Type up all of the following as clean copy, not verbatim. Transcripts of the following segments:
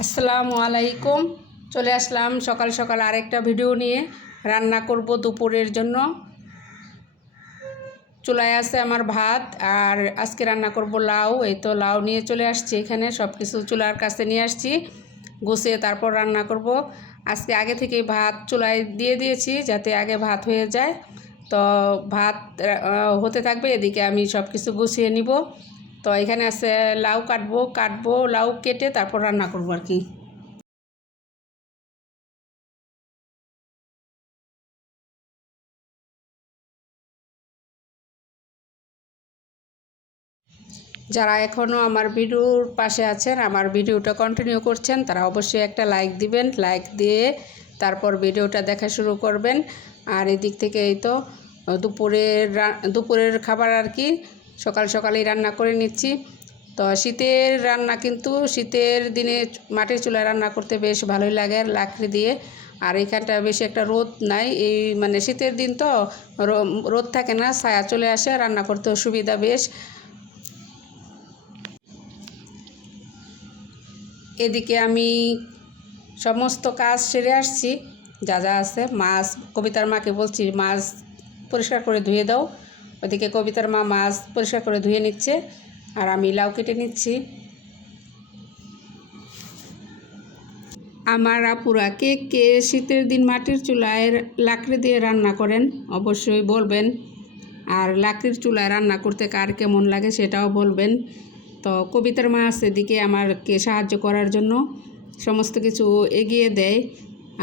আসসালামু আলাইকুম। চলে আসলাম সকাল সকাল আরেকটা ভিডিও নিয়ে। রান্না করব দুপুরের জন্য। চুলায় আছে আমার ভাত, আর আজকে রান্না করব লাউ। এই তো লাউ নিয়ে চলে আসছি, এখানে সব কিছু চুলার কাছে নিয়ে আসছি, গুছিয়ে তারপর রান্না করব। আজকে আগে থেকে ভাত চুলায় দিয়ে দিয়েছি যাতে আগে ভাত হয়ে যায়। তো ভাত হতে থাকবে, এদিকে আমি সব কিছু গুছিয়ে নিব। তো এখানে আছে লাউ কাটবো লাউ কেটে তারপর রান্না করব আর কি। যারা এখনও আমার ভিডিওর পাশে আছেন, আমার ভিডিওটা কন্টিনিউ করছেন, তারা অবশ্যই একটা লাইক দিবেন। লাইক দিয়ে তারপর ভিডিওটা দেখা শুরু করবেন। আর এদিক থেকে এই তো দুপুরের খাবার আর কি সকাল সকালেই রান্না করে নিচ্ছি। তো শীতের রান্না, কিন্তু শীতের দিনে মাটির চুলায় রান্না করতে বেশ ভালোই লাগে লাকড়ি দিয়ে। আর এখানটা বেশি একটা রোদ নাই, এই মানে শীতের দিন তো রোদ থাকে না, ছায়া চলে আসে, রান্না করতে সুবিধা বেশ। এদিকে আমি সমস্ত কাজ সেরে আসছি, যা যা আছে। মাছ, কবিতার মাকে বলছি মাছ পরিষ্কার করে ধুয়ে দাও। ওদিকে কবিতার মা মাছ পরিষ্কার করে ধুয়ে নিচ্ছে, আর আমি লাউ কেটে নিচ্ছি। আমার আপুরা কে কে শীতের দিন মাটির চুলায় লাকড়ি দিয়ে রান্না করেন অবশ্যই বলবেন। আর লাকড়ির চুলায় রান্না করতে কার কেমন লাগে সেটাও বলবেন। তো কবিতার মা আছে এদিকে আমাকে সাহায্য করার জন্য, সমস্ত কিছু এগিয়ে দেয়।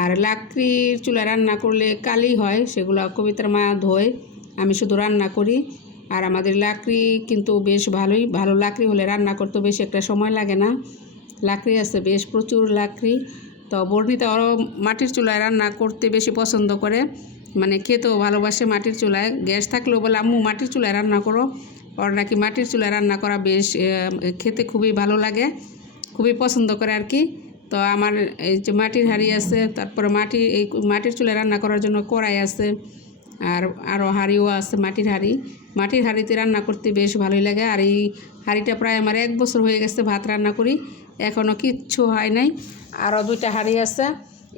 আর লাকড়ির চুলায় রান্না করলে কালি হয়, সেগুলো কবিতার মা ধোয়, আমি শুধু রান্না করি। আর আমাদের লাকড়ি কিন্তু বেশ ভালো লাকড়ি হলে রান্না করতে বেশি একটা সময় লাগে না। লাকড়ি আছে বেশ প্রচুর লাকড়ি। তো বর্ণিতা ওরও মাটির চুলায় রান্না করতে বেশি পছন্দ করে, মানে খেতেও ভালোবাসে মাটির চুলায়। গ্যাস থাকলেও বলে আম্মু মাটির চুলায় রান্না করো। ওর নাকি মাটির চুলায় রান্না করা বেশ খেতে খুবই ভালো লাগে, খুবই পছন্দ করে আর কি। তো আমার এই যে মাটির হাঁড়ি আছে, তারপরে মাটির চুলায় রান্না করার জন্য কড়াই আছে, আর আরও হাঁড়িও আছে, মাটির হাঁড়িতে রান্না করতে বেশ ভালোই লাগে। আর এই হাঁড়িটা প্রায় আমার 1 বছর হয়ে গেছে ভাত রান্না করি, এখনও কিচ্ছু হয় নাই। আরও 2টা হাঁড়ি আছে।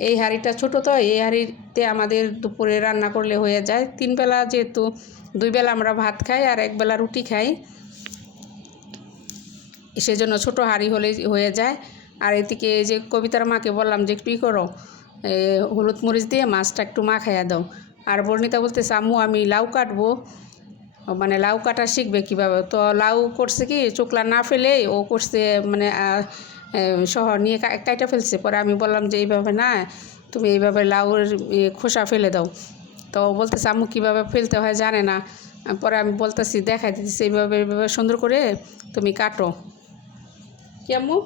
এই হাঁড়িটা ছোটো, তো এই হাঁড়িতে আমাদের দুপুরে রান্না করলে হয়ে যায় 3 বেলা, যেহেতু 2 বেলা আমরা ভাত খাই আর 1 বেলা রুটি খাই, সেজন্য ছোটো হাঁড়ি হলে হয়ে যায়। আর এদিকে যে কবিতার মাকে বললাম যে একটু করো, হলুদ মরিচ দিয়ে মাছটা একটু মাখাইয়া দাও। আর বর্ণিতা বলতেছে আম্মু আমি লাউ কাটবো, মানে লাউ কাটা শিখবে কীভাবে। তো লাউ করছে কি চোকলা না ফেলে ও করছে, মানে শহর নিয়ে কাইটা ফেলছে। পরে আমি বললাম যে এইভাবে না, তুমি এইভাবে লাউর খোসা ফেলে দাও। তো বলতেছে আম্মু কীভাবে ফেলতে হয় জানে না। পরে আমি বলতেছি দেখাই দিতেছি, এইভাবে সুন্দর করে তুমি কাটো। কেমন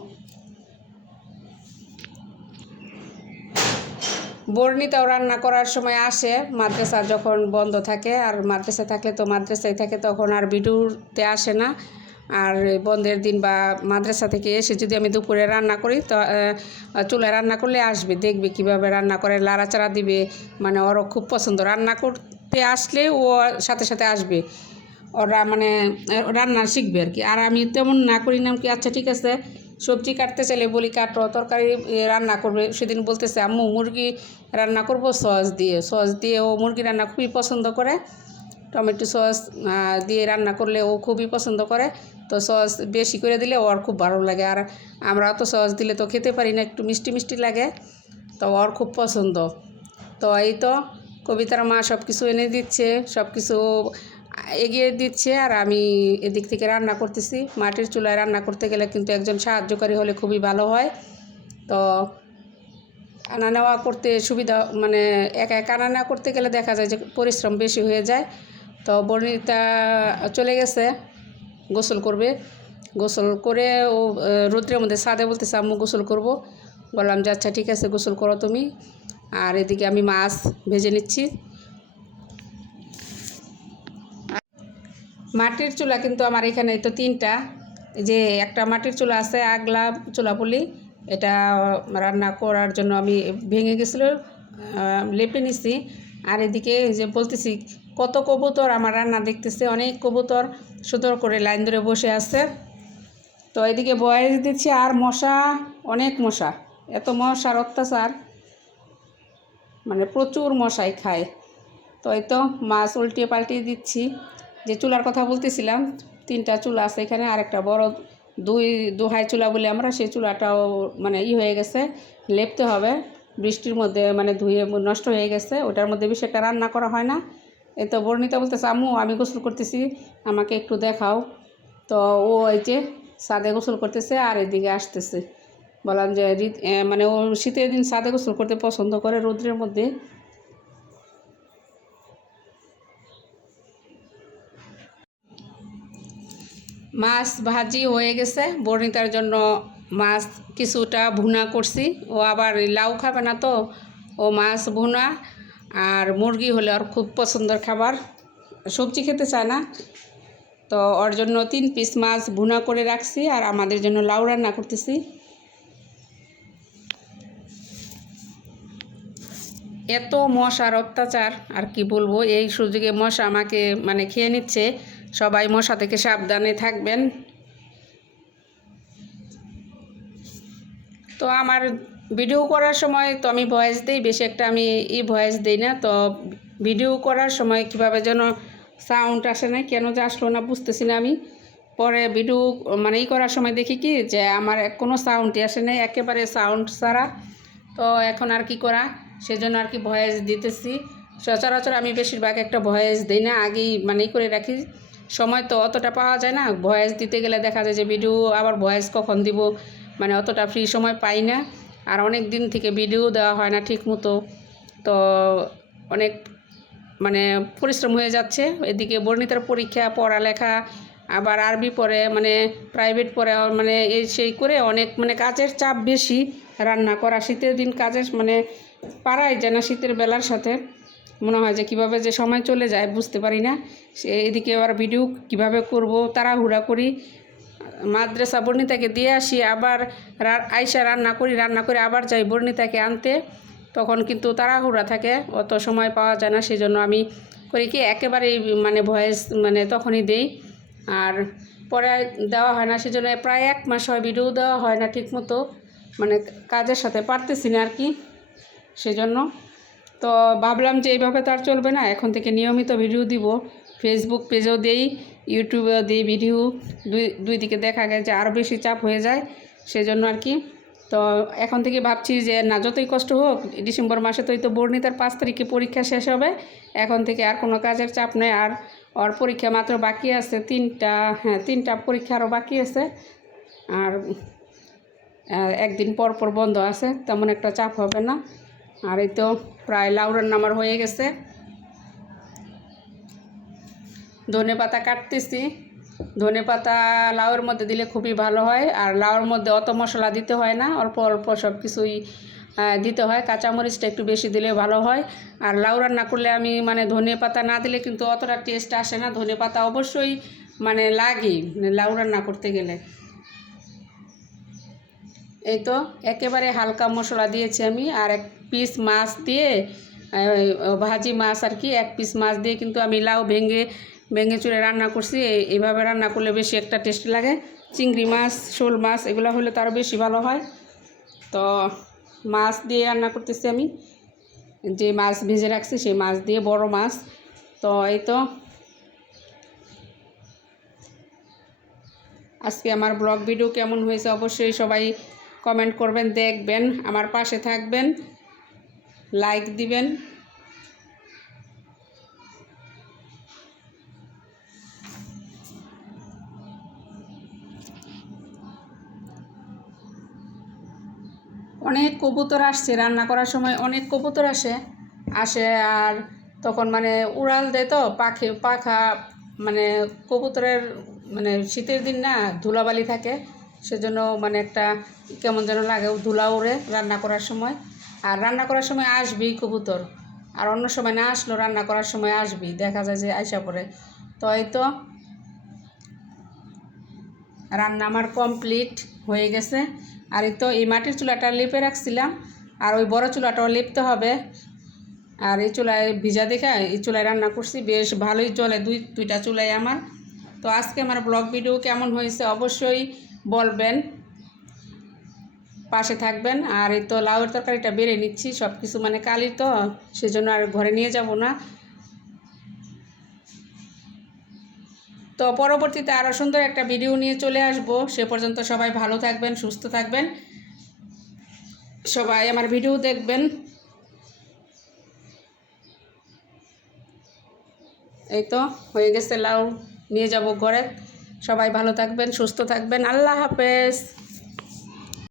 বর্ণিতাও রান্না করার সময় আসে, মাদ্রাসা যখন বন্ধ থাকে, আর মাদ্রাসা থাকলে তো মাদ্রাসায় থাকে, তখন আর ভিডিওতে আসে না। আর বন্ধের দিন বা মাদ্রাসা থেকে এসে যদি আমি দুপুরে রান্না করি, তো চুলায় রান্না করলে আসবে, দেখবে কিভাবে রান্না করে, লাড়াচাড়া দিবে। মানে ওরও খুব পছন্দ, রান্না করতে আসলে ও সাথে সাথে আসবে, ওরা মানে রান্না শিখবে আর কি। আর আমি তেমন না করি না কি, আচ্ছা ঠিক আছে, সবজি কাটতে চাইলে বলি কাটো, তরকারি রান্না করবে। সেদিন বলতেছে আম্মু মুরগি রান্না করব সস দিয়ে ও মুরগি রান্না খুবই পছন্দ করে, টমেটো সস দিয়ে রান্না করলে ও খুবই পছন্দ করে। তো সস বেশি করে দিলে ওর খুব ভালো লাগে। আর আমরা তো সস দিলে তো খেতে পারি না, একটু মিষ্টি মিষ্টি লাগে, তো ওর খুব পছন্দ। তো এই তো কবিতার মা সব কিছু এনে দিচ্ছে, সব কিছু এগিয়ে দিচ্ছে, আর আমি এদিক থেকে রান্না করতেছি। মাটির চুলায় রান্না করতে গেলে কিন্তু একজন সাহায্যকারী হলে খুবই ভালো হয়। তো আনা নেওয়া করতে সুবিধা, মানে একা একা আনা নেওয়া করতে গেলে দেখা যায় যে পরিশ্রম বেশি হয়ে যায়। তো বর্ণিতা চলে গেছে গোসল করবে, গোসল করে ও রৌদ্রের মধ্যে ছাদে বলতেছে আম্মু গোসল করব। বললাম যে আচ্ছা ঠিক আছে গোসল করো তুমি। আর এদিকে আমি মাছ ভেজে নিচ্ছি। মাটির চুলা কিন্তু আমার এখানে তো 3টা, যে একটা মাটির চুলা আছে আগলা চুলা বলি, এটা রান্না করার জন্য আমি ভেঙে গেছিলো, লেপে নিছি। আর এদিকে যে বলতেছি কত কবুতর আমার রান্না দেখতেছে, অনেক কবুতর সুন্দর করে লাইন ধরে বসে আছে। তো তো এদিকে বয়েস দিচ্ছি আর মশা, অনেক মশা, এত মশার অত্যাচার, মানে প্রচুর মশাই খায়। তো এই তো মাছ উল্টিয়ে পাল্টিয়ে দিচ্ছি। যে চুলার কথা বলতেছিলাম, 3টা চুলা আছে এখানে, আরেকটা বড় দোহাই চুলা বলে আমরা, সেই চুলাটাও মানে হয়ে গেছে, লেপতে হবে বৃষ্টির মধ্যে, মানে ধুয়ে নষ্ট হয়ে গেছে, ওটার মধ্যে বেশি একটা রান্না করা হয় না। এই তো বর্ণিতা বলতেছে, আম্মু আমি গোসল করতেছি, আমাকে একটু দেখাও। তো ও এই যে ছাদে গোসল করতেছে আর এদিকে আসতেছে। বললাম যে মানে ও শীতের দিন ছাদে গোসল করতে পছন্দ করে রৌদ্রের মধ্যে। মাছ ভাজি হয়ে গেছে, বর্ণিতার জন্য মাছ কিছুটা ভুনা করছি, ও আবার লাউ খাবে না, তো ও মাছ ভুনা আর মুরগি হলে ওর খুব পছন্দের খাবার, সবজি খেতে চায় না। তো ওর জন্য 3 পিস মাছ ভুনা করে রাখছি আর আমাদের জন্য লাউ রান্না করতেছি। এত মশার অত্যাচার আর কি বলবো, এই সুযোগে মশা আমাকে মানে খেয়ে নিচ্ছে। সবাই মশা থেকে সাবধানে থাকবেন। তো আমার ভিডিও করার সময় তো আমি ভয়েস দিই, বেশি একটা আমি ভয়েস দিই না। তো ভিডিও করার সময় কিভাবে যেন সাউন্ড আসে না, কেন যে আসলো না বুঝতেছি না। আমি পরে ভিডিও মানে করার সময় দেখি কি যে আমার কোনো সাউন্ডই আসে না, একেবারে সাউন্ড ছাড়া। তো এখন আর কি করা, সেজন্য আর কি ভয়েস দিতেছি। সচরাচর আমি বেশিরভাগ একটা ভয়েস দিই না, আগেই মানে করে রাখি, সময় তো অতটা পাওয়া যায় না। ভয়েস দিতে গেলে দেখা যায় যে ভিডিও আবার ভয়েস কখন দিব, মানে অতটা ফ্রি সময় পাই না। আর অনেক দিন থেকে ভিডিও দেওয়া হয় না ঠিক মতো, তো অনেক মানে পরিশ্রম হয়ে যাচ্ছে। এদিকে বর্ণিতার পরীক্ষা, পড়ালেখা, আবার আরবি পড়ে, মানে প্রাইভেট পড়ে, মানে এই সেই করে অনেক মানে কাজের চাপ বেশি। রান্না করা, শীতের দিন কাজের মানে পারাই যায় না, শীতের বেলার সাথে মনে হয় যে কীভাবে যে সময় চলে যায় বুঝতে পারি না। এদিকে আবার ভিডিও কিভাবে করব তাড়াহুড়া করি, মাদ্রাসা বর্ণিতাকে দিয়ে আসি, আবার আইসা রান্না করে আবার যাই বর্ণিতাকে আনতে, তখন কিন্তু তাড়াহুড়া থাকে, অত সময় পাওয়া যায় না। সেই জন্য আমি করি কি একেবারেই মানে ভয়েস মানে তখনই দেই, আর পরে দেওয়া হয় না। সেজন্য প্রায় 1 মাস হয় ভিডিও দেওয়া হয় না ঠিক মতো, মানে কাজের সাথে পারতেছি না আর কি, সেজন্য। তো ভাবলাম যে এইভাবে তো আর চলবে না, এখন থেকে নিয়মিত ভিডিও দিব, ফেসবুক পেজেও দিই, ইউটিউবেও দিই ভিডিও, দুই দিকে দেখা গেছে যে আরও বেশি চাপ হয়ে যায়, সেজন্য আর কি। তো এখন থেকে ভাবছি যে না, যতই কষ্ট হোক, ডিসেম্বর মাসে তো বর্ণিতার 5 তারিখে পরীক্ষা শেষ হবে, এখন থেকে আর কোনো কাজের চাপ নেই। আর ওর পরীক্ষা মাত্র বাকি আছে 3টা, হ্যাঁ 3টা পরীক্ষা আরও বাকি আছে, আর একদিন পর পর বন্ধ আছে, তেমন একটা চাপ হবে না। আর এই তো প্রায় লাউ রান্না আমার হয়ে গেছে, ধনেপাতা কাটতেছি। ধনেপাতা লাউয়ের মধ্যে দিলে খুবই ভালো হয়, আর লাউয়ের মধ্যে অত মশলা দিতে হয় না, অল্প অল্প সব কিছুই দিতে হয়, কাঁচামরিচটা একটু বেশি দিলে ভালো হয়। আর লাউ রান্না করলে আমি মানে ধনেপাতা না দিলে কিন্তু অতটা টেস্ট আসে না, ধনেপাতা অবশ্যই মানে লাগে লাউ রান্না করতে গেলে। এই তো একেবারে হালকা মশলা দিয়েছি আমি, আর 1 পিস মাছ দিয়ে ভাজি মাছ আর কি, 1 পিস মাছ দিয়ে কিন্তু আমি লাউ ভেঙে চুড়ে রান্না করছি। এইভাবে রান্না করলে বেশি একটা টেস্টি লাগে। চিংড়ি মাছ, শোল মাছ এগুলো হলে তারও বেশি ভালো হয়। তো মাছ দিয়ে রান্না করতেছি আমি, যে মাছ ভেজে রাখছি সেই মাছ দিয়ে, বড় মাছ। তো এই তো আজকে আমার ব্লগ ভিডিও কেমন হয়েছে অবশ্যই সবাই কমেন্ট করবেন, দেখবেন, আমার পাশে থাকবেন, লাইক দিবেন। অনেক কবুতর আসছে রান্না করার সময়, অনেক কবুতর আসে, আর তখন মানে উড়াল দেয়, তো পাখা মানে কবুতরের মানে শীতের দিন না, ধুলাবালি থাকে, সেজন্য মানে একটা কেমন যেন লাগে, ধুলা উড়ে রান্না করার সময়। আর রান্না করার সময় আসবেই কবুতর, আর অন্য সময় না আসলেও রান্না করার সময় আসবেই, দেখা যায় যে আইসা পড়ে। তো এই তো রান্না আমার কমপ্লিট হয়ে গেছে। আর এই তো এই মাটির চুলাটা লেপে রাখছিলাম, আর ওই বড় চুলাটাও লেপতে হবে। আর এই চুলায় ভিজা দেখা এই চুলায় রান্না করছি, বেশ ভালোই চলে দুইটা চুলাই আমার। তো আজকে আমার ব্লগ ভিডিও কেমন হয়েছে অবশ্যই বলবেন, পাশে থাকবেন। আর এই তো লাউয়ের তরকারিটা বেড়ে নিচ্ছি, সব কিছু মানে কালি তো, সেজন্য আর ঘরে নিয়ে যাব না। তো পরবর্তীতে আরও সুন্দর একটা ভিডিও নিয়ে চলে আসব। সে পর্যন্ত সবাই ভালো থাকবেন, সুস্থ থাকবেন, সবাই আমার ভিডিও দেখবেন। এই তো হয়ে গেছে, লাউ নিয়ে যাব ঘরে। সবাই ভালো থাকবেন, সুস্থ থাকবেন। আল্লাহ হাফেজ।